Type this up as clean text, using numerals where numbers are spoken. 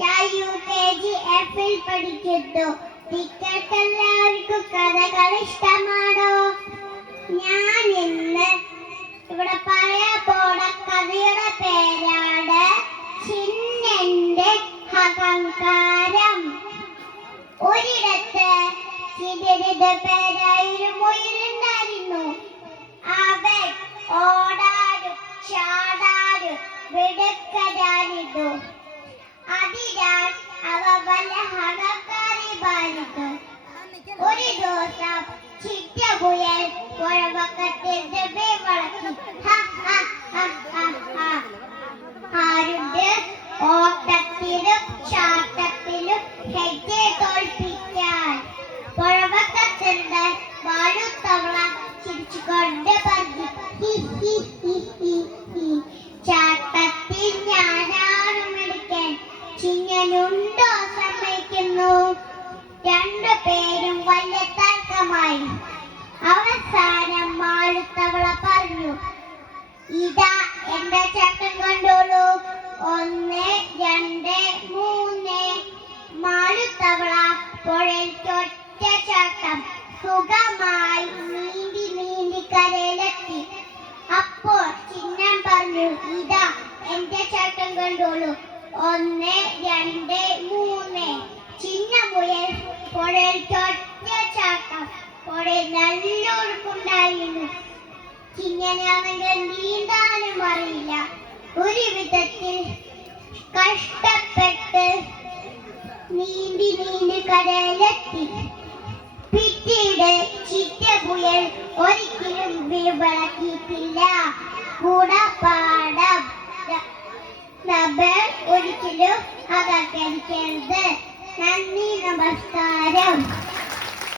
ഞാൻ UKG-F-ൽ പഠിക്കുന്നു. ടിക്കറ്റ് എല്ലാവർക്കും കഥകൾ ഇഷ്ടമാണോ? ഞാൻ ഇന്ന് ഇവിടെ പറയാൻ പോണ കഥയുടെ പേരാണ് ചിന്നന്റെ അഹങ്കാരം. ഒരിടത്ത് ചിന്നന്റെ പേരായൊരു മുയലുണ്ടായിരുന്നു. അവൻ ഓടാനും ചാടാനും മിടുക്കനായിരുന്നു. അതിനാൽ അവ വല്ല അഹങ്കാരിയായിരുന്നു. ഒരു ദിവസം ചിറ്റമുയൽ പുഴവക്കത്തിന്റെ മേൽ വളർത്തി. ആരുടെ ഓട്ടത്തിലും ചാട്ടത്തിലും ഹെഡ്ജെ തോൽപ്പിക്കാൻ. പുഴവക്കത്തിന്റെ വാലുത്തവള ചിരിച്ചുകൊണ്ട് പറഞ്ഞു, ചാട്ടത്തിൽ ഞാനാണ് മിടുക്കൻ, ചിന്നനുണ്ടോ സമ്മതിക്കുന്നു? രണ്ടുപേരും വലിയ തർക്കമായി. അവസാനം മാളുത്തവള പറഞ്ഞു, ഇതാ എന്റെ ചട്ടം കണ്ടോളൂ, 1 2 3. മാളുത്തവള പുഴയ്ക്കൊറ്റ ചാട്ടം സുഖമായി നീന്തി നീന്തി കരയിലെത്തി. അപ്പോൾ ചിന്നൻ പറഞ്ഞു, ഇതാ എന്റെ ചട്ടം കണ്ടോളൂ, 1 2 3. ചിന്നമുയൽ പുഴയ്ക്കൊറ്റ ചാട്ടം. പുഴയിൽ നല്ല ഒഴുക്കുണ്ടായിരുന്നു. ചിന്നനാണെങ്കിൽ നീന്താനും അറിയില്ല. ഒരു വിധത്തിൽ കഷ്ടപ്പെട്ട് നീന്തി നീന്തി കരയിലെത്തി. പിന്നീട് ചിറ്റമുയൽ ഒരിക്കലും വിളക്കിയിട്ടില്ല. ഗുണപാഠം: നമ്മൾ ഒരിക്കലും അഹങ്കരിക്കരുത്. നന്ദി, നമസ്കാരം.